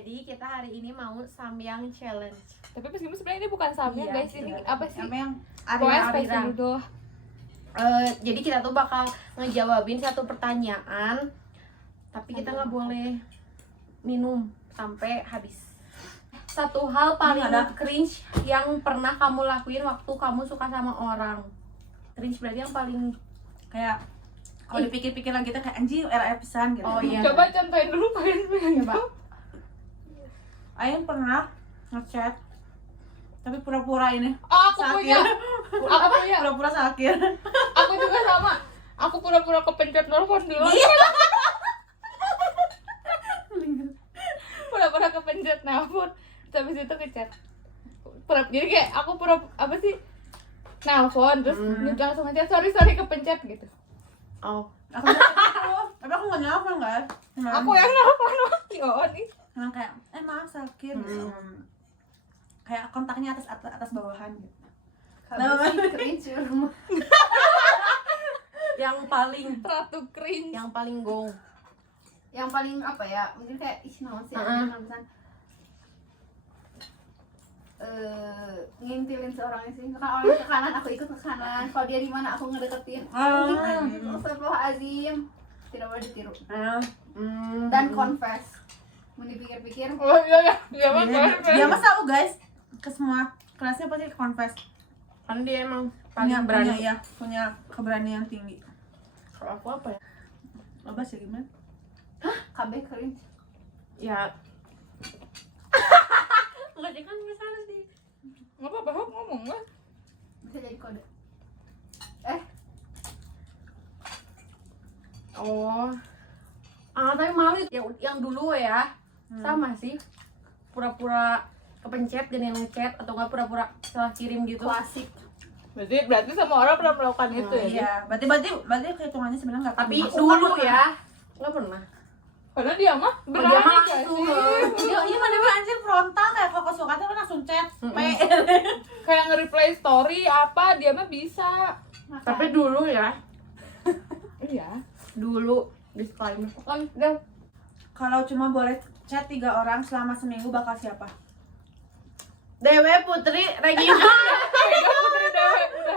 Jadi kita hari ini mau Samyang challenge. Tapi meskipun sebenarnya ini bukan samyang Iya, guys, ini apa sih? Samyang Pokoknya spicy arira-arira. noodle. Jadi kita tuh bakal ngejawabin satu pertanyaan, tapi kita nggak boleh minum sampai habis. Satu hal paling cringe yang pernah kamu lakuin waktu kamu suka sama orang. Cringe berarti yang paling Kayak kalau dipikir-pikir lagi tuh kayak anjing era pisan gitu. Oh iya. Coba contohin dulu pengen Coba. Aing pernah ngechat tapi pura-pura ini Oh, aku punya. Aku punya. pura-pura sakit. Aku juga sama. Aku pura-pura kepencet telepon dulu. Pura-pura kepencet nelpon. Habis itu ngechat. Jadi kayak aku pura apa sih? Nelpon terus langsung ngechat sorry kepencet gitu. Oh. Aku tapi aku nggak nyapa guys. Aku yang nelpon oh nih. Emang kayak maaf sakit. Kayak kontaknya atas bawahan gitu. Cringe yang paling Ratu cringe. yang paling gong. Yang paling apa ya, mungkin kayak ih naon sih misalkan ngintilin seorang sih, karena orang ke kanan aku ikut ke kanan, kalau dia di mana aku ngedeketin. Astagfirullahaladzim, tidak boleh ditiru. Dan confess, mau dipikir-pikir Oh iya. Dia mah tahu guys, ke semua kelasnya pasti confess. Kan dia emang paling Punya berani. punya keberanian tinggi. Kalau aku apa ya? Apa sih gimana? KB cringe. Ya. Enggak sih kan misalnya sih. Enggak apa-apa, ngomong lah. Bisa jadi kode. Oh. Tapi malu itu yang dulu ya. Sama sih. Pura-pura kepencet dan yang ngechat atau enggak pura-pura salah kirim gitu. Klasik. Berarti semua orang pernah melakukan itu ya? Iya, berarti kehitungannya sebenarnya nggak. Tapi Aku dulu nggak ya. Enggak pernah. Karena dia mah Dia berani mah gak langsung. sih? Iya mana mah anjir frontal kayak kalau suka tuh langsung chat. Kayak nge-reply story apa, dia mah bisa. Tapi dulu ya. Iya. Dulu disclaimer. Kalau cuma boleh chat 3 orang selama seminggu bakal siapa? Dewe Putri Regina. Pegang Putri Dewe udah.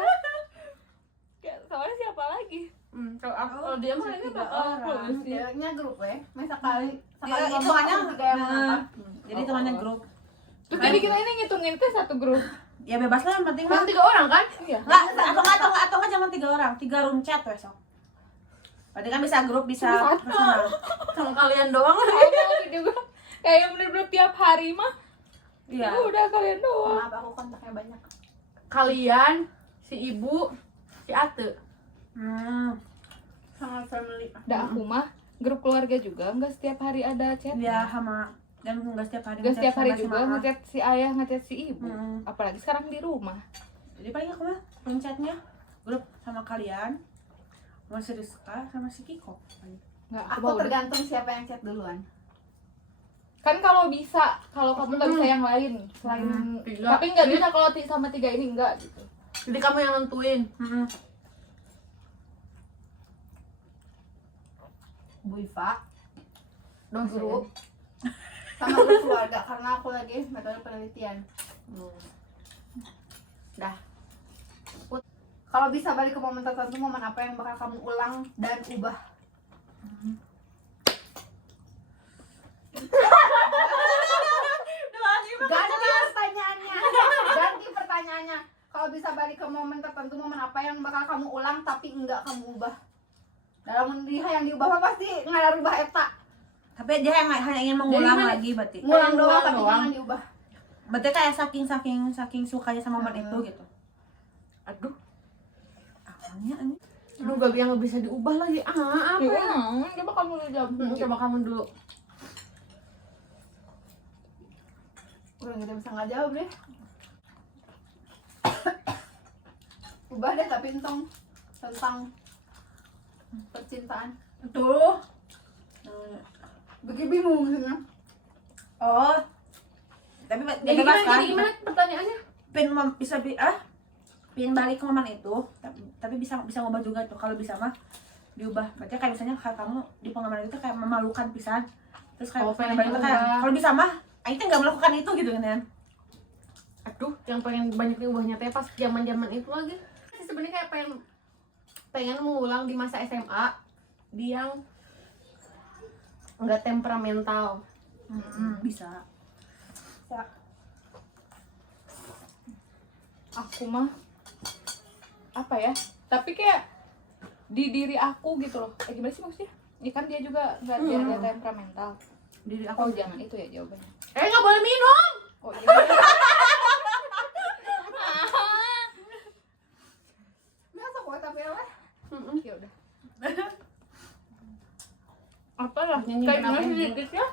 Kayak soalnya siapa lagi? Kalau dia mah ini 3 bakal orang. Kayaknya grup ya, sekali Iya, ngomong hitungannya aku juga yang apa. Jadi hitungannya grup. Terus jadi kita ini ngitungin ke satu grup. Ya bebas lah yang penting mah. Kan 3 orang kan? Iya. Atau nggak jangan 3 orang, 3 room chat besok. Berarti kan bisa grup, bisa personal. Sama kalian doang. Aku juga kayak bener-bener tiap hari mah. Iya. Udah kalian doang. Maaf aku kontaknya banyak. Kalian, si ibu, si Ate. Sama family. Ada aku mah grup keluarga juga, enggak setiap hari ada chat. Iya sama. Dan nggak setiap hari. Enggak setiap hari sama si juga mama. ngechat si ayah, ngechat si ibu. Hmm. Apalagi sekarang di rumah. Jadi paling aku mah room chatnya grup sama kalian, sama si Rizka, sama si Kiko. Enggak, Aku tergantung siapa yang chat duluan. Kan kalau bisa, kalau kamu nggak bisa yang lain selain Tiga. tapi nggak bisa kalau sama 3 ini enggak gitu. Jadi kamu yang nentuin. Bu Iva, Dosen. grup, sama grup keluarga karena aku lagi metode penelitian. Dah. Kalau bisa balik ke momen tertentu, momen apa yang bakal kamu ulang dan ubah? Ganti pertanyaannya. Kalau bisa balik ke momen tertentu, momen apa yang bakal kamu ulang tapi enggak kamu ubah? Dalam dia yang diubah mah pasti nggak rubah eta. Tapi dia yang hanya ingin mengulang Jadi lagi berarti. Ngulang doang Ngulang tapi doang. jangan diubah. Berarti kayak saking sukanya sama momen itu gitu. Aduh. Awalnya ini. Aduh, gak yang bisa diubah lagi. Apa ya? Coba kamu dulu jawab. Coba kamu dulu. Udah kita bisa nggak jawab deh. Ubah deh tapi tentang percintaan. Tuh. Bikin bingung sih kan? Oh. Tapi Jadi bebas gimana, kan? jadi gimana pertanyaannya? Pin balik ke momen itu, tapi bisa ngubah juga tuh. Kalau bisa mah diubah. Berarti kayak misalnya kamu di pengalaman itu kayak memalukan pisan. Terus kayak Oh, pengen balik kayak berubah. kalau bisa mah aing teh nggak melakukan itu gitu kan. Aduh, yang pengen banyak diubahnya teh pas zaman-zaman itu lagi. Sebenarnya kayak pengen mengulang di masa SMA di yang enggak temperamental. Bisa. Aku mah apa ya, tapi kayak di diri aku gitu loh. Gimana sih maksudnya? Ya kan dia juga nggak temperamental. Diri Oh aku jangan itu ya jawabannya. Nggak boleh minum. Oh iya. Biasa kok tapi apa? Ya udah. Apa lah? Nyanyi Kayak kenapa gimana sih gitu? dikit ya?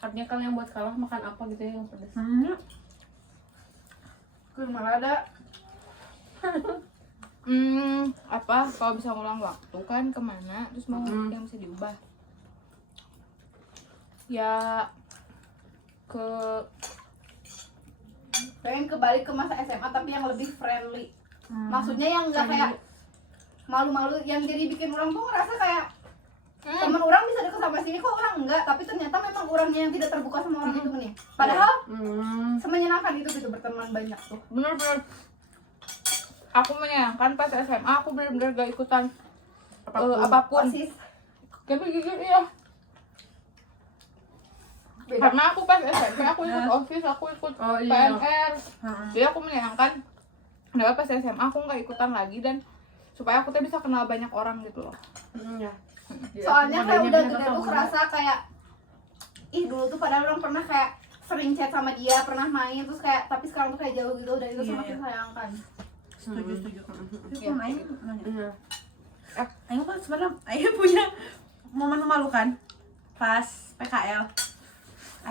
Artinya kalian buat kalah makan apa gitu ya yang pedas. Malah ada. Apa kalau bisa ngulang waktu kan kemana, terus mau yang bisa diubah? Ya ke Pengen kebalik ke masa SMA tapi yang lebih friendly. Maksudnya yang nggak kayak malu-malu, yang jadi bikin orang tuh ngerasa kayak teman orang bisa deket sama sini kok orang enggak, tapi ternyata memang orangnya yang tidak terbuka sama orang itu kan ya. Padahal semenyenangkan itu gitu berteman banyak tuh. bener-bener aku menyayangkan pas SMA aku bener-bener gak ikutan apapun. OSIS. Tapi gigit ya. Karena aku pas SMP aku ikut OSIS, aku ikut Oh, iya. PNR. Jadi aku menyayangkan kenapa pas SMA aku nggak ikutan lagi, dan supaya aku tuh bisa kenal banyak orang gitu loh. Ya. Soalnya kayak udah gede tuh kerasa kayak ih dulu tuh padahal orang pernah kayak sering chat sama dia, pernah main, terus kayak tapi sekarang tuh kayak jauh gitu, dan itu Iya, semakin iya. sayangkan. setuju. Tapi Iya, main gitu. nanya. Aing kan sebenarnya Aing punya momen memalukan pas PKL.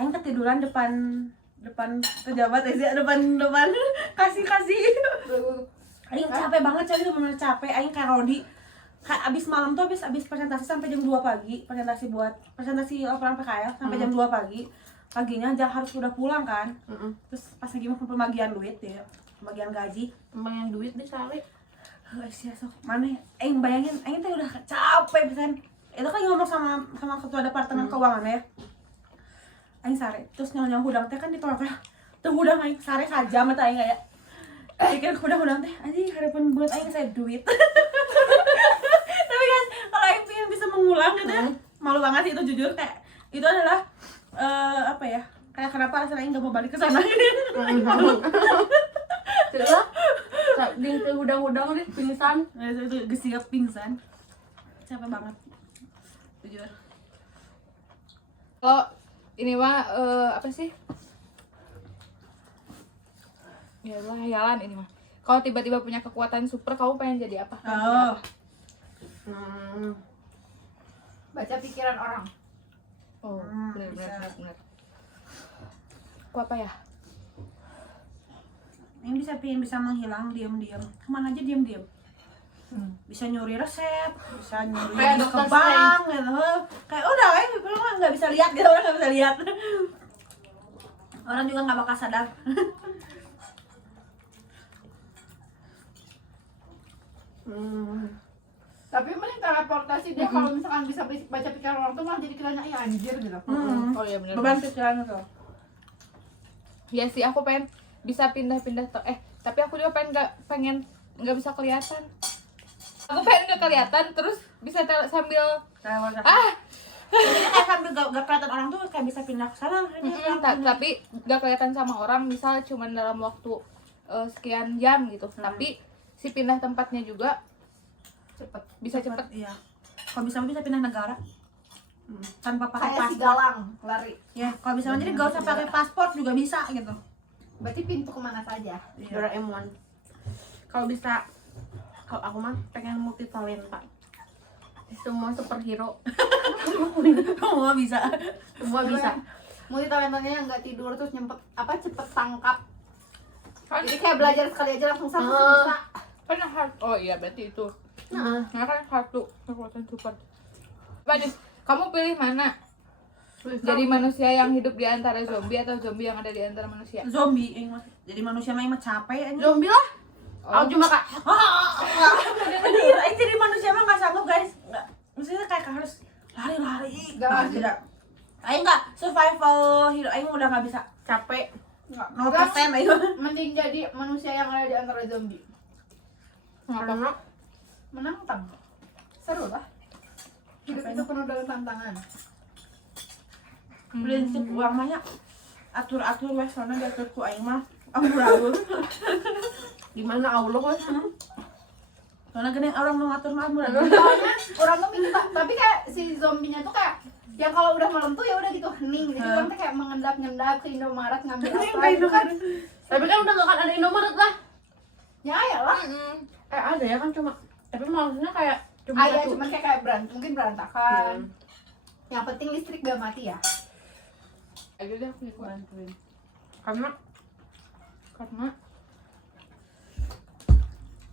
Aing ketiduran depan pejabat aja, depan kasih. Aing capek banget, coy, itu bener capek. Aing kayak Rodi. Kayak abis malam tuh abis presentasi sampai jam 2 pagi, presentasi laporan PKL sampai jam 2 pagi. Paginya aja harus udah pulang kan. Terus pas lagi mau pembagian duit ya, pembagian gaji. Pembagian duit di sari. Sia sok mana ya? Aing bayangin, aing teh udah capek pisan. Itu kan ngomong sama ketua departemen keuangan ya. Aing sare, terus nyawa hudang teh kan ditolak ya. Tuh hudang aing sare saja mata aing kayak. Pikir hudang teh anjing hareupeun buat aing saya duit. Tapi kan kalau aing pengen bisa mengulang gitu ya. Malu banget sih itu jujur, kayak itu adalah apa ya? Kayak kenapa rasanya aing gak mau balik ke sana. Coba di hudang-hudang nih pingsan. Nah, itu geus pingsan. Capek banget. Jujur. Kalau ini mah apa sih? Ya lah hayalan ini mah. Kalau tiba-tiba punya kekuatan super, kamu pengen jadi apa? Oh. Baca pikiran orang. Oh, benar. Aku apa ya? Ini bisa menghilang diam-diam. Kemana aja diam-diam. Bisa nyuri resep, bisa nyuri Kayak ke Dr. bank gitu. Kayak udah kayak nggak bisa lihat gitu, orang nggak bisa lihat. Orang juga nggak bakal sadar. Tapi mending teleportasi dia kalau misalkan bisa baca pikiran orang tuh malah jadi kiranya iya anjir gitu. Oh iya benar. Beban pikiran itu. Ya sih, aku pengen bisa pindah-pindah tapi aku juga pengen nggak bisa kelihatan. Aku pengen nggak kelihatan terus bisa sambil Jadi kayak sambil gak kelihatan orang tuh kayak bisa pindah ke sana. tapi nggak kelihatan sama orang, misal cuman dalam waktu sekian jam gitu. Tapi si pindah tempatnya juga bisa cepet. Iya. Kalau bisa pindah negara. Tanpa pakai Kayak si paspor. galang lari. Ya, kalau bisa jadi gak usah pakai paspor juga bisa gitu. Berarti pintu kemana saja. Doraemon. Kalau bisa, kalau aku mah pengen multi talenta. Semua superhero, Semua bisa. semua bisa. Multi talentanya yang nggak tidur terus cepet tangkap. Jadi kayak belajar sekali aja langsung satu bisa. Kan harus, oh iya berarti itu. Nah, Nah kan satu kekuatan super. Apa nih? Kamu pilih mana? Jadi manusia yang hidup di antara zombie atau zombie yang ada di antara manusia? Zombie, jadi manusia mah capek aja. zombie lah. Oh, Aku cuma kak. Jadi manusia mah nggak sanggup guys. Nggak, maksudnya kayak harus lari-lari. Gak Nah, lanjut. tidak. Aing nggak survival hidup. Aing udah nggak bisa. Capek. Enggak. 0% aing. Mending jadi manusia yang ada di antara zombie. Kenapa? Menantang. Seru lah. Hidup itu penuh dengan tantangan. Prinsip uang banyak. Atur-atur wes soalnya diatur ku aing mah. Amburadul. Gimana Allah wes? Soalnya gini orang mau ngatur mah amburadul. Soalnya orang tuh minta, tapi kayak si zombinya tuh kayak yang kalau udah malam tuh ya udah gitu hening gitu kan kayak mengendap-ngendap ke Indomaret ngambil apa gitu kan. Tapi kan udah gak akan ada Indomaret lah. Ya ayalah. Ada ya kan cuma. Tapi maksudnya kayak cuma Ayah satu. cuman kayak mungkin berantakan. Yang penting listrik gak mati ya. Ayo deh aku ikut. Bantuin. Karena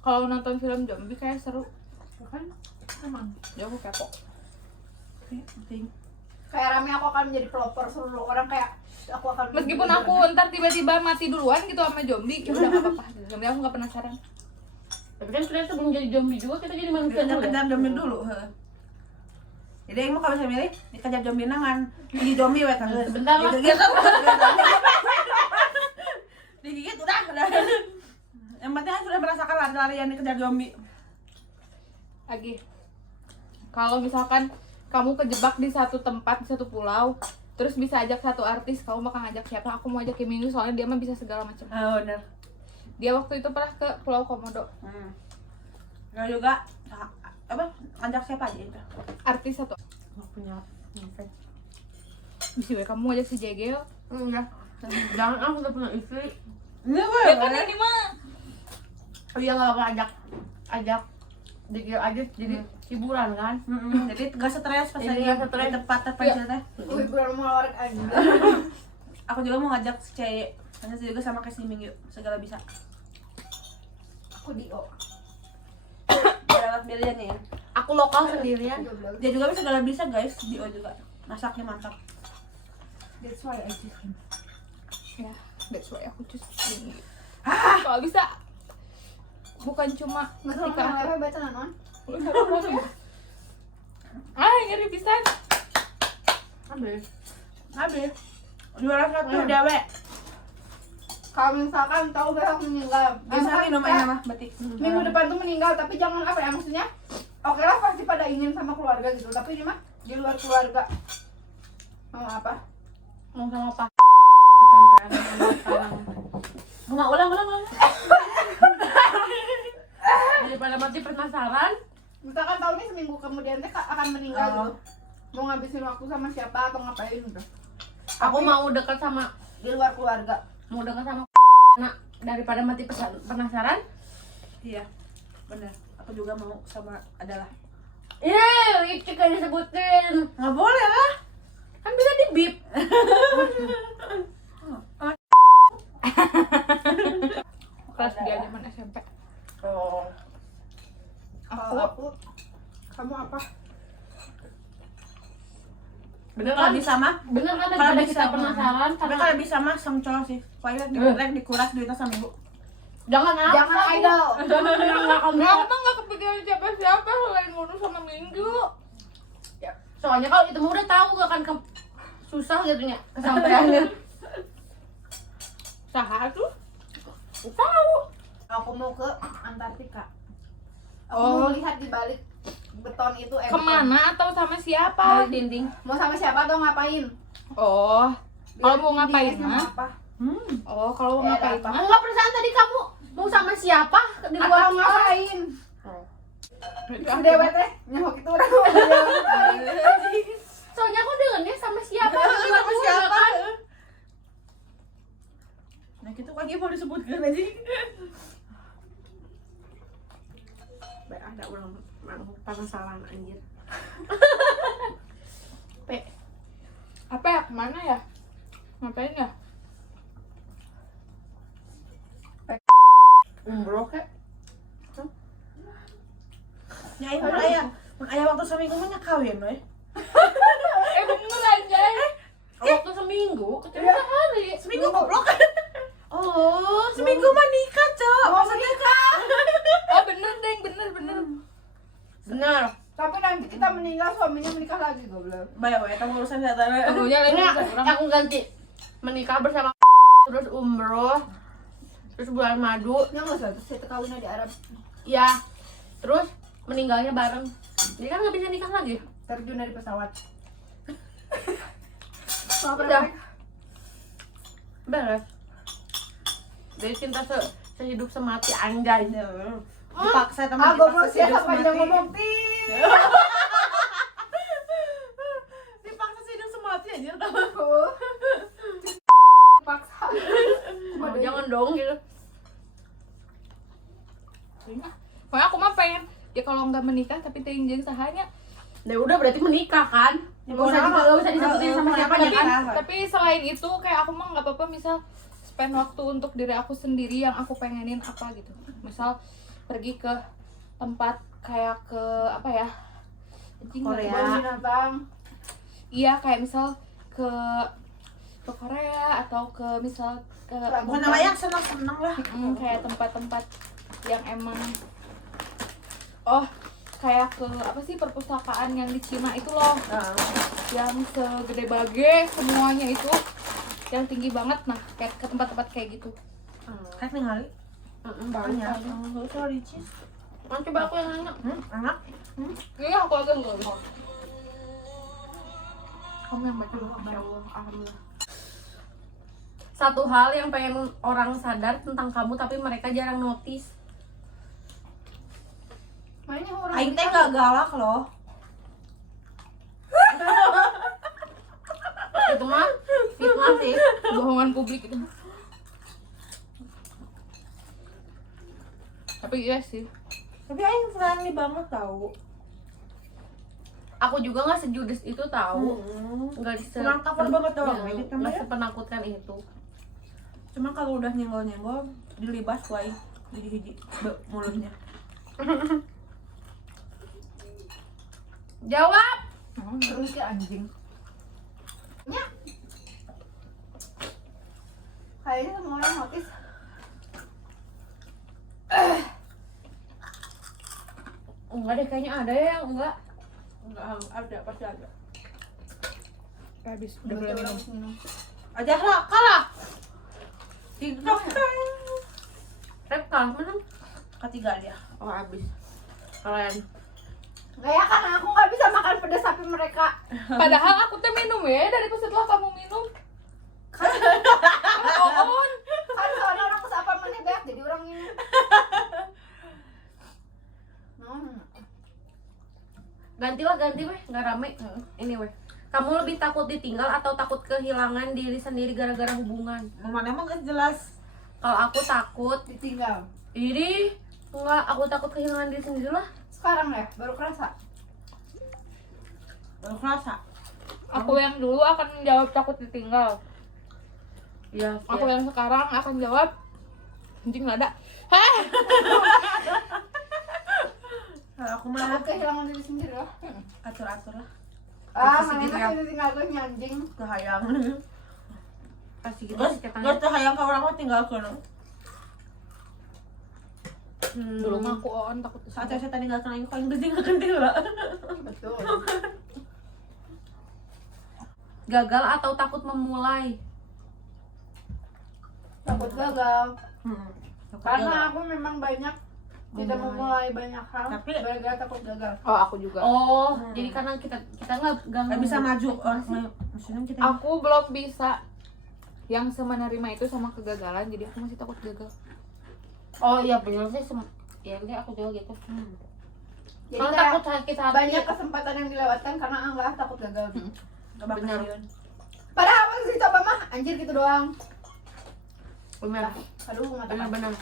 kalau nonton film zombie kayak seru. Kan emang Ya aku kepo. Penting. kayak rame aku akan menjadi pelopor seluruh orang kayak aku akan Meskipun aku ntar tiba-tiba mati duluan gitu sama zombie, ya udah nggak apa-apa. Zombie aku nggak penasaran. Tapi kan kita sebelum jadi zombie juga kita jadi manusia dulu. Kejar zombie dulu. Jadi aing mau kalau saya milih dikejar zombie nangan. Di zombie we kan. Sebentar, Mas. Gitu. Digigit udah. Yang penting aku sudah merasakan lari-larian dikejar zombie. Lagi. Kalau misalkan kamu kejebak di satu tempat, di satu pulau, terus bisa ajak satu artis, kamu bakal ngajak siapa? Aku mau ajak Kim Min Goo soalnya dia mah bisa segala macam. Ah benar. Dia waktu itu pernah ke Pulau Komodo. Kalau juga apa ngajak siapa aja itu? Artis satu. Nggak punya fans. Bisa we kamu ajak si Jegel. Enggak. Jangan, aku udah punya istri. Ini Ya kan ini mah. Oh iya nggak apa ajak dikira aja jadi hiburan kan. Jadi gak stres pas Jadi lagi nggak stres. di tempat terpencil teh. hiburan melawar aja. Aku juga mau ngajak si Ceye. Karena saya juga sama kayak si Minggu segala bisa. Aku Dio. Berangkat biliannya ya. Aku lokal sendirian. Dia juga bisa segala bisa guys. Dio juga masaknya mantap. That's why I choose him. Ya, that's why aku cus ini. Kalau bisa bukan cuma Masa ketika orang lewe baca nanon? nyeri pisan. Habis. Habis. Juara satu dewe. Kalau misalkan tahu besok meninggal, Bisa minum aja mah batik. minggu depan tuh meninggal, tapi jangan apa ya maksudnya? Oke lah pasti pada ingin sama keluarga gitu, tapi ini mah di luar keluarga. Mau apa? Mau sama Pak. Kesampean sama sekarang. Nggak ulang. Daripada mati penasaran. Misalkan tahu nih seminggu kemudian teh akan meninggal gitu. Mau ngabisin waktu sama siapa atau ngapain gitu. Aku mau dekat sama Di luar keluarga. mau dekat sama nah daripada mati penasaran. Iya. Benar. Aku juga mau sama adalah. Licik aja disebutin. Nggak boleh lah. Kan bisa di bip. Kelas dia zaman SMP. Oh. Aku kamu apa? Bener Kalau kan? bisa mah. Bener kan Kalau daripada bisa kita mah. penasaran Tapi sama kalau bisa mah sengcol sih. Pokoknya dikurek dikuras duitnya sama ibu. jangan apa. Jangan idol. Jangan nggak kamu. Aku mah nggak kepikiran siapa-siapa selain Mono sama Minggu. Soalnya kalau itu mah udah tahu gak akan susah gitunya kesampaiannya. Saha tuh? Tahu. Aku mau ke Antartika. Aku Oh. mau lihat di balik beton itu beton. Kemana atau sama siapa? Dinding. Mau sama siapa atau ngapain? Oh, kalau Lihat mau ngapain dindingnya mah? mau apa? Oh, kalau mau Ya, ngapain ada mah? Enggak perasaan tadi kamu mau sama siapa di luar Atau ngapain? Dewe teh nyawa itu orang. Soalnya aku dengernya sama siapa di luar Sama keluarga siapa? kan. Nah gitu lagi mau disebutkan aja. Baik ada ulang penasaran anjir. Apa ya? Kemana ya? Ngapain ya? Umroh kek. Nyai mun aya waktu seminggu mah nya kawin we. Bener aja. Waktu seminggu, ketemu sekali. Seminggu goblok. Oh, seminggu mah nikah, Cok. Maksudnya Oh bener deng, bener. Benar. Tapi nanti kita meninggal suaminya menikah lagi gue. Tara. Tunggunya lain Enggak, bisa kurang. aku ganti menikah bersama terus umroh terus bulan madu Nya nggak satu saya kawinnya di Arab. ya terus meninggalnya bareng jadi kan nggak bisa nikah lagi Terjun dari pesawat. udah beres jadi cinta sehidup semati anjay Dipaksa teman Goblok sih hidup panjang semati. ngomong Dipaksa hidup semati aja paksa. oh, jangan dong gitu Pokoknya aku mah pengen ya kalau nggak menikah tapi ting jeung sahanya. ya udah berarti menikah kan Ya, nggak usah disebutin sama siapa tapi- kan Tapi selain itu kayak aku mah nggak apa-apa misal spend waktu untuk diri aku sendiri yang aku pengenin apa gitu. Misal pergi ke tempat kayak ke apa ya? Anjing, nggak Korea. tahu. Kebun binatang. Iya kayak misal ke Korea atau ke misal ke Pokoknya mah yang senang-senang lah. kayak tempat-tempat yang emang kayak ke apa sih perpustakaan yang di Cina itu loh yang segede bage semuanya itu yang tinggi banget nah kayak ke tempat-tempat kayak gitu. Kayak ningali. banyak Sorry, Cis. coba aku yang nanya Enak. Iya aku agak enggak mau. Kamu yang baca dulu. Masya Allah, alhamdulillah. Satu hal yang pengen orang sadar tentang kamu tapi mereka jarang notice. Mainnya orang. Aing teh gak galak loh. Itu mah fitnah sih. Bohongan publik itu. Tapi iya sih. Tapi Aing friendly banget tau. Aku juga nggak sejudes itu tahu. Nggak Cuman cover banget doang, Ya, edit nggak namanya. sepenakutkan itu. Cuma kalau udah nyenggol-nyenggol dilibas wae jadi hiji mulutnya. Jawab. Mikir anjing. Nya. Kayaknya semua orang notice. Enggak deh, kayaknya ada ya yang enggak. Enggak ada pasti ada. Habis udah mulai minum. Aja lah, kalah. TikTok Rep kalah menang. ketiga dia. Oh habis. Kalian. Gak ya kan aku nggak bisa makan pedas sapi mereka. Padahal aku teh minum ya dari setelah kamu minum. Ohon. Kan soalnya orang kesapa mana banyak jadi orang ini. Ganti weh, nggak rame. Ini weh. Kamu lebih takut ditinggal atau takut kehilangan diri sendiri gara-gara hubungan? Mana emang gak jelas. Kalau aku takut, Ditinggal. ini enggak, aku takut kehilangan diri sendiri lah. Sekarang ya baru kerasa. Baru kerasa. Aku yang dulu akan jawab takut ditinggal. Iya. Aku yang sekarang akan jawab anjing nggak ada. Hah? Kalau aku Takut mah kehilangan diri sendiri lah. atur-atur lah. Pasti Mana gitu enak ya. ditinggal gue anjing. Kehayang. Pasti gitu Terus sih katanya. terus kehayang ke orang mah tinggal kono. Dulu mah aku on takut Saat ditinggal. saya tadi nggak kenal kau yang gede nggak kenal lah. Betul. Gagal atau takut memulai? Takut gagal. Hmm. Karena aku memang banyak tidak memulai banyak hal. Tapi- gara-gara takut gagal. Oh aku juga. Oh, jadi karena kita nggak bisa maju. Maksudnya kita Aku belum bisa yang menerima itu sama kegagalan jadi aku masih takut gagal. Oh iya benar sih. Ya enggak, aku juga gitu. Jadi Kalau kayak takut sakit hati. banyak kesempatan yang dilewatkan karena enggak takut gagal. nggak bakal Bener. siun. Padahal pas dicoba mah anjir gitu doang. Benar. Aduh mata kan. Benar-benar.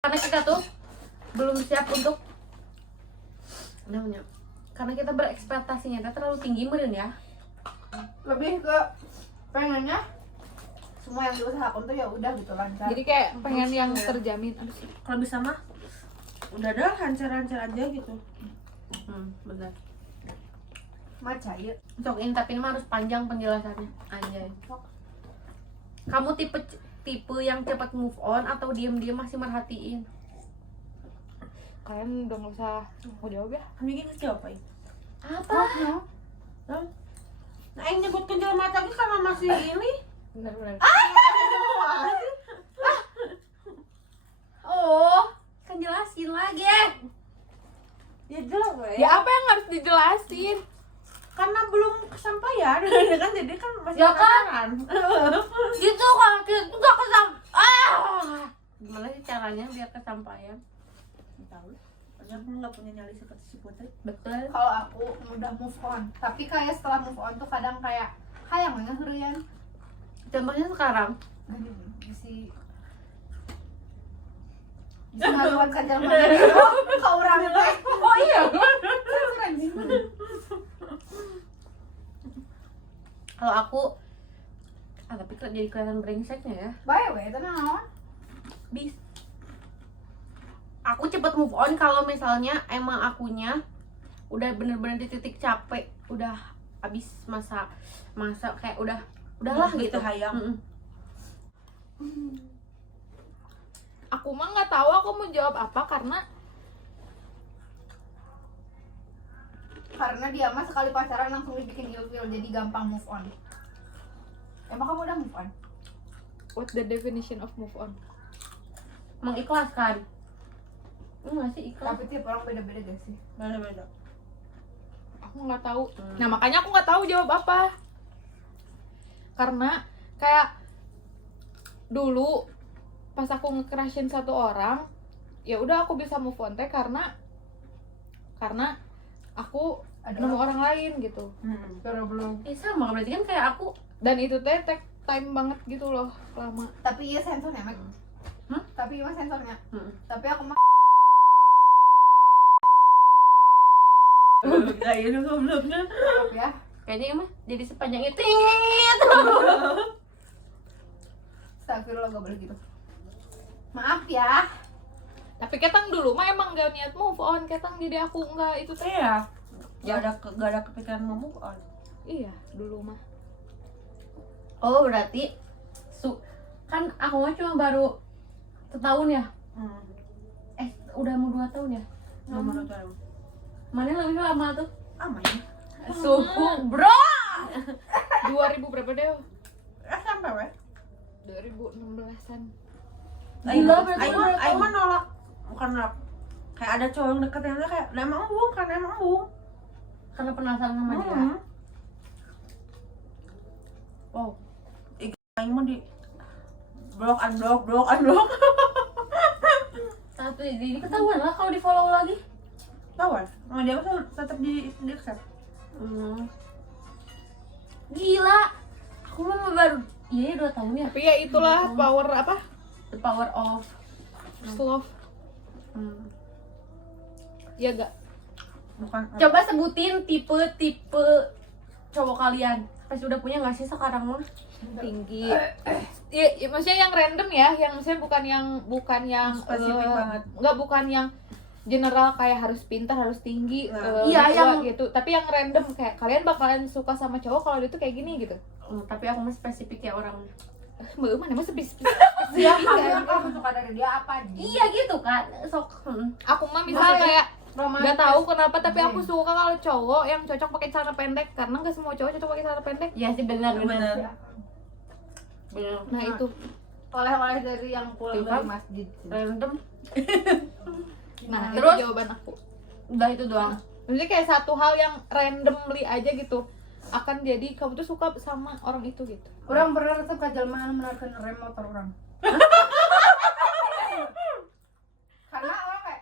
Karena kita tuh belum siap untuk namanya. Karena kita berekspektasinya terlalu tinggi meureun ya. Lebih ke pengennya semua yang diusahakan tuh ya udah gitu lancar. Jadi kayak pengen yang terjamin. Aduh sih. Kalau bisa mah udah dah lancar-lancar aja gitu. Benar. Maca ya. Untuk ini tapi ini mah harus panjang penjelasannya. Anjay. Kamu tipe yang cepat move on atau diam-diam masih merhatiin? Kalian udah nggak usah mau jawab ya. Kami gitu jawab apa? Apa? Nah, yang nyebut ke jelema lagi karena masih ini. Benar-benar. Oh, kan jelasin lagi. Ya jelas we. Ya apa yang harus dijelasin? Karena belum kesampaian kan, jadi kan masih Ya kan? penasaran. Gitu kan, itu gak gimana sih caranya biar kesampaian? Tahu. Padahal aku nggak punya nyali seperti si Putri. Betul. Kalau aku udah move on, tapi kayak setelah move on tuh kadang kayak hayang ngeherian Contohnya sekarang. bisa ngaluan kan jalan kau orang teh. Oh iya. Kalau aku tapi kok jadi kelihatan brengseknya ya. Bae we tenang naon. Bis. Aku cepet move on kalau misalnya emang akunya udah bener-bener di titik capek, udah habis masa kayak udahlah gitu. Hayang. Aku mah nggak tahu aku mau jawab apa Karena dia mah sekali pacaran langsung dibikin ilfil jadi gampang move on. Emang kamu udah move on? what the definition of move on? Mengikhlaskan. Enggak sih ikhlas. Tapi tiap orang beda-beda gak sih? Beda-beda. Aku nggak tahu. Nah makanya aku nggak tahu jawab apa. Karena kayak dulu pas aku nge-crushin satu orang, ya udah aku bisa move on teh karena aku Ada nemu orang lain gitu. Baru belum. Sama berarti kan kayak aku. Dan itu teh take time banget gitu loh, lama. Tapi iya sensornya, Mek. Hah? Tapi iya sensornya. Tapi aku mah Enggak, ini gobloknya. maaf ya. Kayaknya emang jadi sepanjang itu. Astagfirullah gak boleh gitu. Maaf ya. Tapi ketang dulu mah emang gak niat move on, ketang jadi aku nggak itu teh. Iya. Gak ada kepikiran mau move on. Iya, dulu mah. Oh berarti kan aku mah cuma baru setahun ya. Udah mau 2 tahun ya. Nomor tahu. Mana yang lebih lama tuh? Aman ya. Suhu bro. 2000 berapa deh? SMP we. 2016-an. Gila, berarti udah Aing tahu. mah nolak. Bukan nolak. Kayak ada cowok yang deket yang kayak, nah emang embung kan, emang embung. Karena penasaran sama dia. Oh, Aing mah di unblock. tapi ini ketahuan lah kalau di follow lagi. Tahu kan? Sama dia tuh tetap di accept. Gila. Aku mah baru 2 tahun ya. Tapi ya itulah power apa? The power of Love. Ya gak? Bukan. Coba sebutin tipe cowok kalian. Pasti udah punya nggak sih sekarang mah? Tinggi. Ya, maksudnya yang random ya, yang maksudnya bukan yang Spesifik banget. Enggak, bukan yang general kayak harus pintar, harus tinggi, Nah. Iya, tua yang- gitu. Tapi yang random kayak kalian bakalan suka sama cowok kalau dia tuh kayak gini gitu. Tapi aku mah spesifik ya orangnya. Mbak mana mah spesifik. Iya, Iya, kamu suka dari dia apa? iya gitu kan. Sok. Aku mah misalnya Maksudnya, kayak romantis. nggak tahu kenapa tapi aku suka kalau cowok yang cocok pakai celana pendek karena nggak semua cowok cocok pakai celana pendek. Iya sih benar. Benar. Nah itu. Oleh-oleh dari yang pulang Tuh dari kan. masjid. Random. Nah, Terus? itu jawaban aku. Udah itu doang. Maksudnya kayak satu hal yang randomly aja gitu akan jadi kamu tuh suka sama orang itu gitu. Orang pernah resep ka jelema menawarkan rem motor orang. Karena orang kayak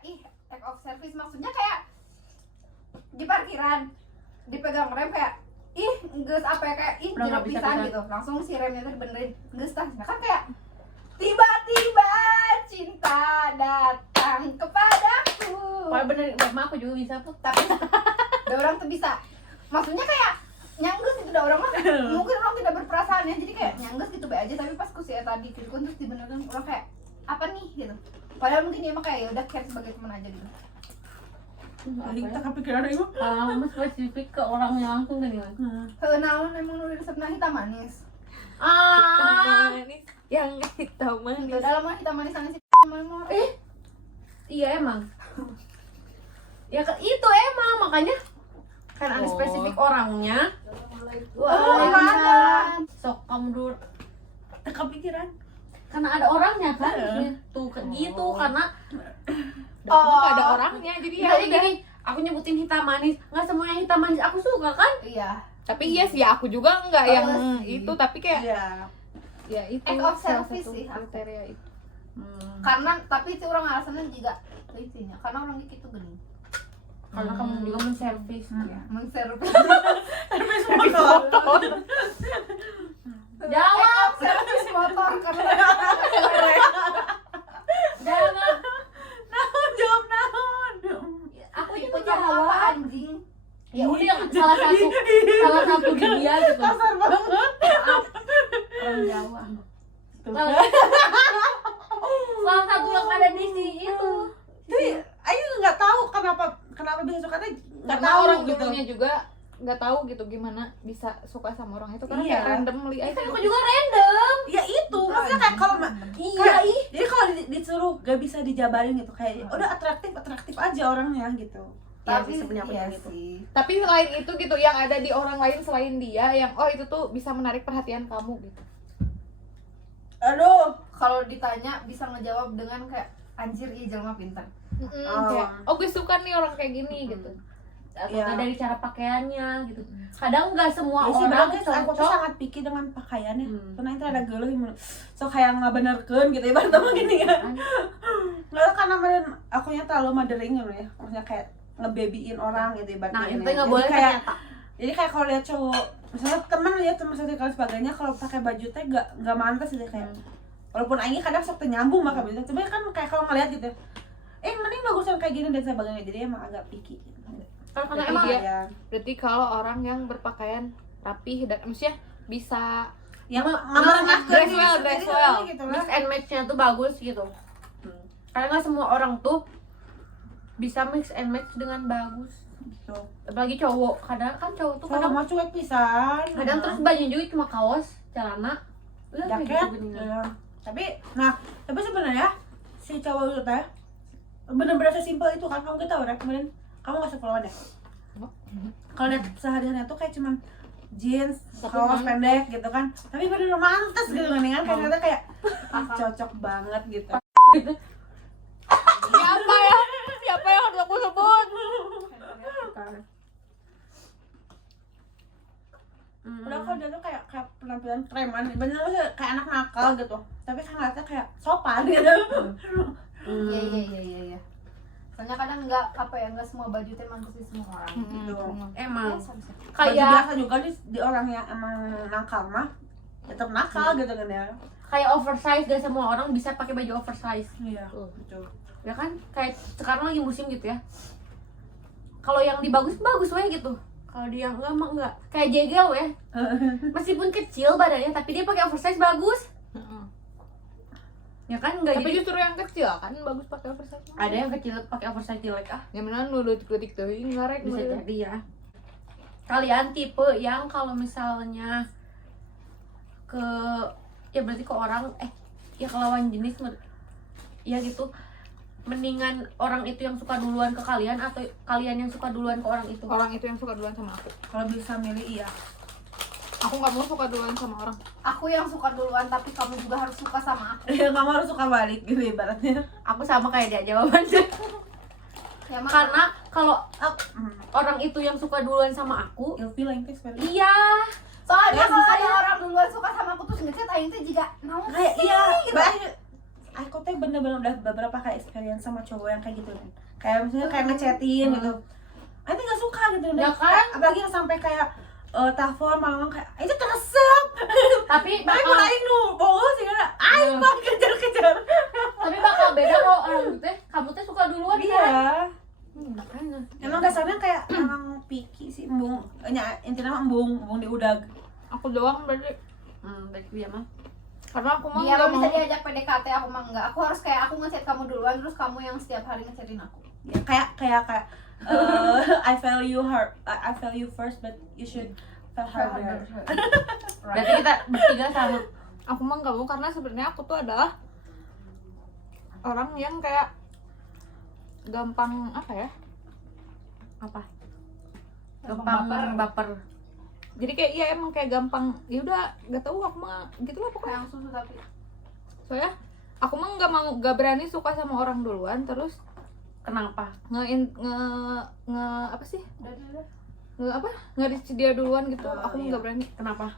take off service maksudnya kayak di parkiran dipegang rem kayak geus apa ya kayak Udah nggak jeruk bisa pisan bisa. gitu. Langsung si remnya teh benerin geus tah. Nah kan kayak tiba-tiba cinta datang kepadaku. Kalau bener, mama aku juga bisa tuh. Tapi ada orang tuh bisa. Maksudnya kayak nyangges itu udah orang mah mungkin orang tidak berperasaan ya jadi kayak nyangges gitu bae aja tapi pas ku si tadi gitu kan terus dibenerin orang kayak apa nih gitu padahal mungkin dia mah kayak ya udah care sebagai teman aja gitu. Tadi kita kepikiran itu. Kalau mama spesifik ke orangnya langsung kan ya. Naon emang nu resepna hitam manis. Manis yang hitam manis. Itu dalam mah hitam manis sana si mana Iya emang. Ya itu emang makanya Kan ada Oh. spesifik orangnya. Waalaikumsalam. Sok kamu dulu. kepikiran. Karena ada orangnya kan. Heeh. Tuh kan gitu karena Kamu nggak ada orangnya, jadi ya jadi udah. gini, aku nyebutin hitam manis. Nggak semuanya hitam manis aku suka kan? Iya. Tapi iya sih, aku juga nggak Oh, yang sih. itu, tapi kayak Iya. ya itu Act of salah service satu sih aku. kriteria itu. Karena tapi itu orang alasannya juga intinya karena orang gitu gini. Karena kamu juga menservis. Iya. Men-service. Servis motor. Jawab, Servis motor karena jangan. Naon jawab naon. Aku itu juga jawab apa jawab. anjing? Ya udah salah satu di dia gitu. Kasar banget. Orang Jawa. Tuh Salah kan. salah satu yang ada di si itu. Tapi Ayu nggak tahu kenapa bisa suka teh nggak Karena tahu orang gitu. dulunya juga nggak tahu gitu gimana bisa suka sama orang itu karena Iya. kayak randomly aja. Aku juga random. Ya itu maksudnya kayak kalau Iya, ih. jadi kalau disuruh gak bisa dijabarin gitu kayak udah atraktif aja orangnya gitu. Tapi sih, sebenarnya aku iya yang gitu. sih. Tapi selain itu gitu, yang ada di orang lain selain dia, yang oh itu tuh bisa menarik perhatian kamu gitu. Aduh. Kalau ditanya bisa ngejawab dengan kayak anjir iya jelma pintar. Kayak oh gue suka nih orang kayak gini gitu. Atau Iya. dari cara pakaiannya gitu. Kadang nggak semua Ya sih orang berarti aku tuh cocok. sangat picky dengan pakaiannya. Karena itu ada geuleuh so kayak ngabenerkeun gitu ibarat mah gini ya. Nggak karena meren akunya terlalu mothering gitu ya. Maksudnya kayak ngebabyin orang gitu ibaratnya. Nah, itu Jadi nggak boleh kayak ternyata. jadi kayak kalau lihat cowok misalnya teman lihat sama satu kali sebagainya kalau pakai baju teh nggak mantas gitu kayak walaupun aing kadang sok teu nyambung maka baju tapi kan kayak kalau ngeliat gitu mending bagusan kayak gini dan sebagainya jadi emang agak picky gitu. Karena Berarti emang dia- Berarti kalau orang yang berpakaian rapih dan maksudnya bisa yang nggak dress well. gitu mix lah. and match-nya tuh bagus gitu. Karena nggak semua orang tuh bisa mix and match dengan bagus. Gitu. Apalagi cowok. Kadang kan cowok tuh Kalau kadang mau cuek pisan. kadang terus baju juga cuma kaos, celana, udah kayak jaket. gitu gini. Ya. Tapi sebenarnya si cowok itu teh bener-bener sesimpel itu kan kamu tahu kan kemarin kamu nggak sekolah deh. Kalau lihat sehari-harinya tuh kayak cuman jeans, Tapi kaos mantas. pendek gitu kan. Tapi bener mantas gitu kan kayak kayak cocok banget gitu. siapa ya? Siapa yang harus aku sebut? Udah kalau dia tuh kayak penampilan preman, bener sih kayak anak nakal gitu. Tapi kan ngeliatnya kayak sopan gitu. Iya. Soalnya kadang nggak semua baju teh mantas di semua orang. Gitu. Emang Biasa, bisa. Baju kayak biasa juga di orang yang emang nakal mah tetap nakal gitu kan ya. kayak oversize, gak semua orang bisa pakai baju oversize. Iya, betul. Ya kan kayak sekarang lagi musim gitu ya. Kalau yang di bagus weh gitu. Kalau dia enggak mah enggak. Kayak Jegel weh. Meskipun kecil badannya tapi dia pakai oversize bagus. Ya kan enggak Tapi jadi justru yang kecil kan bagus pakai oversize. ada yang kecil pakai oversize jelek ah. Yang mana nu detik teuing ngarek Bisa nu. jadi ya. Kalian tipe yang kalau misalnya ke ya berarti ke orang ya ke lawan jenis ya gitu mendingan orang itu yang suka duluan ke kalian atau kalian yang suka duluan ke orang itu? Orang itu yang suka duluan sama aku. Kalau bisa milih iya. Aku nggak mau suka duluan sama orang. Aku yang suka duluan tapi kamu juga harus suka sama aku. Ya kamu harus suka balik gitu ibaratnya. Aku sama kayak dia jawabannya. Ya, Mak. Karena kalau orang itu yang suka duluan sama aku, Ilfil yang kayak seperti iya. Soalnya Ya, kalau bisa ada ya. orang duluan suka sama aku terus ngechat aing teh juga naon kayak sih? iya. Gitu. Aku tuh bener-bener udah beberapa kali experience sama cowok yang kayak gitu kan. Kayak misalnya kayak ngechatin gitu. Aku nggak suka gitu. Ya kan? Apalagi yang sampai kayak telepon malam kayak itu teresep. Tapi Tapi bakal kalau aing nu bohong sih kan. Aing mah kejar-kejar. tapi bakal beda kalau orang itu teh kamu teh suka duluan kan? Iya. Makanya. Emang dasarnya kayak emang picky sih embung. Intinya mah embung di udag. Aku doang berarti. Baik dia mah. Karena aku mah Dia nggak mah bisa mau. diajak PDKT, aku mah enggak. Aku harus kayak aku ngechat kamu duluan terus kamu yang setiap hari ngechatin aku. Ya kayak I value her, I value first but you should feel harder. Berarti kita bertiga sama. Aku mah nggak mau karena sebenarnya aku tuh adalah orang yang kayak gampang apa ya? Apa? gampang baper. Jadi kayak iya emang kayak gampang, ya udah gak tahu aku mah gitu lah pokoknya. Kayak susu tapi Soalnya aku mah gak berani suka sama orang duluan, terus Kenapa? apa sih, udah. nge-reach dia duluan gitu. Oh, Aku iya. gak berani Kenapa?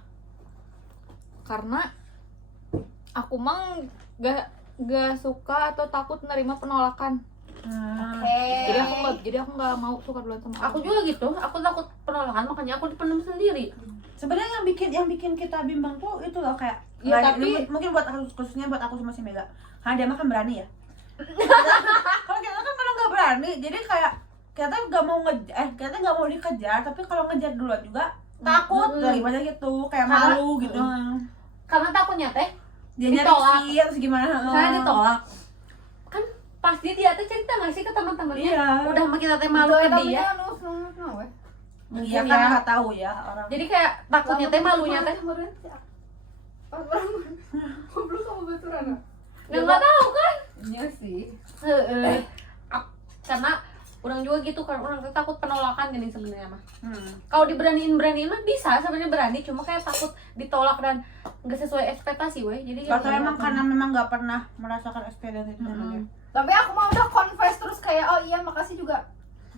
karena aku mah gak suka atau takut nerima penolakan. Jadi aku nggak mau suka duluan sama Aku orang. juga gitu, aku takut penolakan, makanya aku dipendam sendiri. Sebenarnya yang bikin kita bimbang tuh itu loh kayak Iya, nah, tapi- ini mungkin buat khususnya buat aku sama si Mega. Karena dia mah kan berani ya. Kalau kita kan kadang nggak berani, jadi kayak kita nggak mau kita nggak mau dikejar, tapi kalau ngejar duluan juga takut, gimana gitu, kayak Karena- malu gitu. Karena takutnya teh Dia ditolak. nyari terus gimana? Saya ditolak. Kan pasti dia teh cerita nggak sih ke teman-temannya? Iya. Udah mah kita teh malu ke dia. Iya Mungkin kan ya. nggak tahu ya orang. Jadi kayak takutnya teh malunya teh. Goblok sama baturan. Nggak tahu kan? Iya sih. Heeh. Karena orang juga gitu kan, orang tuh takut penolakan gini sebenarnya mah. Kalau diberaniin mah bisa sebenarnya berani, cuma kayak takut ditolak dan nggak sesuai ekspektasi weh. Jadi Atau emang karena memang nggak pernah merasakan eksperience itu namanya. Tapi aku mah udah confess terus kayak oh iya makasih juga.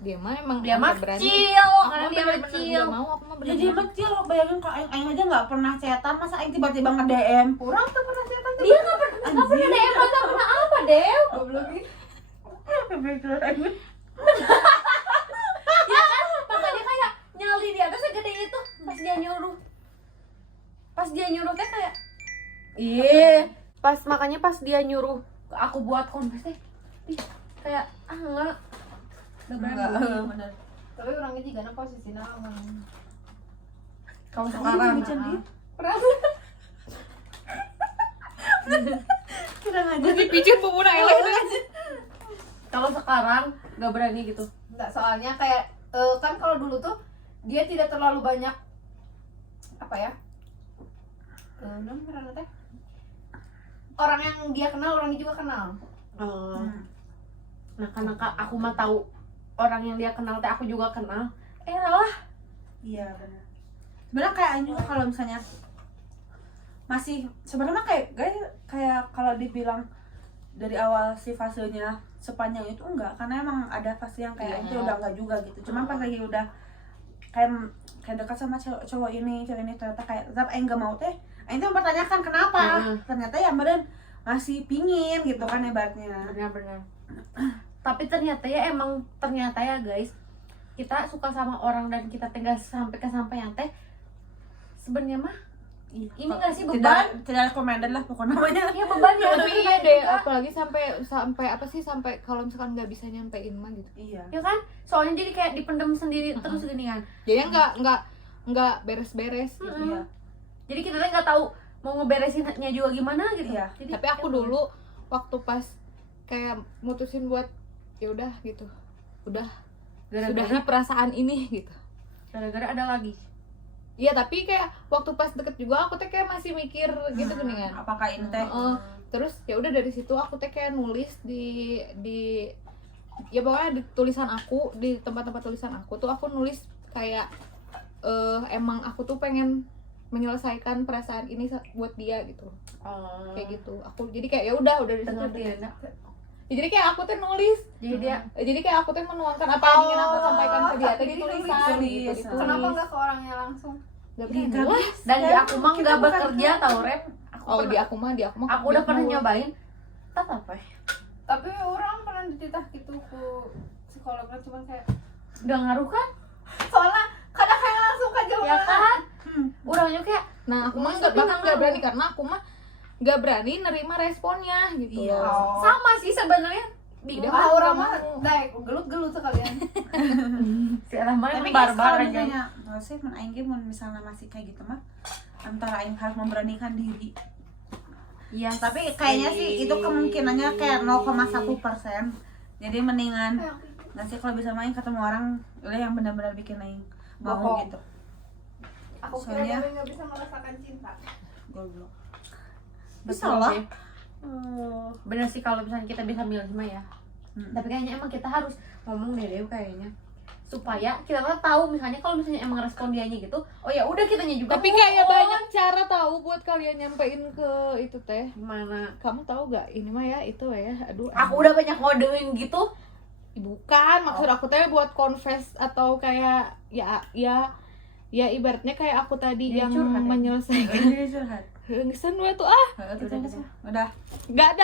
Dia mah emang dia mah nggak berani. kecil, Aku karena mah dia bener-bener kecil. nggak mau, aku mah Ya bener-bener. dia kecil, bayangin kalau Aing aja nggak pernah chatan, masa Aing tiba-tiba nge-DM. Kurang tuh pernah setan Dia nggak pernah DM, nggak pernah apa Dew? goblok ini. Ya kan, makanya kayak nyali di atas segede itu pas dia nyuruh teh kayak makanya pas dia nyuruh aku buat confess teh ih, kayak enggak berani. Bener. Tapi orangnya juga na posisinya emang Kalau Aing sekarang juga jadi. pernah Kurang aja. Terus dipicit pemuna elek tuh. kalau sekarang nggak berani gitu. enggak soalnya kayak kan kalau dulu tuh dia tidak terlalu banyak apa ya? Karena teh orang yang dia kenal orangnya juga kenal. Nah karena aku mah tahu orang yang dia kenal teh aku juga kenal. Lah Iya benar. Sebenarnya kayak Aing juga kalau misalnya masih sebenarnya kayak kalau dibilang dari awal si fasenya sepanjang itu enggak, karena emang ada fase yang kayak Aing tuh udah enggak juga gitu. Cuman pas lagi udah kayak dekat sama cowok ini ternyata kayak tetap Aing enggak mau teh. Aing tuh mempertanyakan kenapa. Ternyata ya meren masih pingin gitu kan hebatnya. benar-benar. Tapi ternyata ya guys, kita suka sama orang dan kita tinggal sampai kesampaian teh sebenarnya mah ini nggak sih beban? Tidak recommended lah pokoknya namanya. Iya beban ya. Tapi iya deh, apalagi sampai apa sih, sampai kalau misalkan nggak bisa nyampein mah gitu. Iya. Ya kan? Soalnya jadi kayak dipendam sendiri terus gini kan. Jadi nggak beres-beres gitu. Iya. Jadi kita tuh nggak tahu mau ngeberesinnya juga gimana gitu. Iya. Jadi Tapi aku dulu waktu pas kayak mutusin buat ya udah gitu, udah gara-gara sudahi perasaan ini gitu. gara-gara ada lagi. Iya, tapi kayak waktu pas deket juga aku teh kayak masih mikir gitu gini kan. Apakah ini teh? Terus ya udah dari situ aku teh kayak nulis di ya pokoknya di tulisan aku, di tempat-tempat tulisan aku tuh aku nulis kayak emang aku tuh pengen menyelesaikan perasaan ini buat dia gitu. Kayak gitu. Aku jadi kayak ya udah dari situ. Dengar dia enggak? Ya, jadi kayak aku tuh nulis. Jadi kayak aku tuh menuangkan apa yang ingin aku sampaikan ke dia tadi tulisan gitu. Tulis. Kenapa enggak ke orangnya langsung? Gak Iya, berani lah. Dan di aku mah nggak bekerja tau Rem. Oh, di aku mah Aku udah pernah nyobain. Tetap apa ya? Tapi orang pernah dititah gitu ke psikolognya cuman kayak Udah ngaruh kan? soalnya kadang kayak langsung ke jalan. Ya kan? Orangnya kayak Nah, aku mah Tapi bahkan nggak nggak mau. berani karena aku mah nggak berani nerima responnya gitu. Iya. sama sih sebenarnya. Dia Bingung. kan orang nggak mah mau. daek gelut-gelut sekalian. Si Elah mah Tapi emang guys, barbar kalau aja. misalnya sih mun aing ge mun misalnya masih kayak gitu mah antara aing harus memberanikan diri. Iya. Tapi kayaknya sih itu kemungkinannya kayak 0,1%. Jadi mendingan nggak sih kalau bisa main ketemu orang udah yang benar-benar bikin aing mau Bohong. gitu. Aku kira Soalnya- Dewi nggak bisa merasakan cinta. Goblok. Bisa Bisa lah. sih. Bener sih kalau misalnya kita bisa milih mah ya. Tapi kayaknya emang kita harus ngomong deh Dew kayaknya. supaya kita tuh tahu misalnya kalau misalnya emang respon dianya gitu, oh ya udah kitanya juga Tapi move kayak on. banyak cara tahu buat kalian nyampein ke itu teh. Gimana? Kamu tahu gak ini mah ya itu ya, aduh. Aku udah banyak ngodein gitu. Bukan, maksud aku teh buat confess atau kayak ya ibaratnya kayak aku tadi Dia yang curhat ya? menyelesaikan. Ini curhat. Ngesan we tuh Udah. Gak ada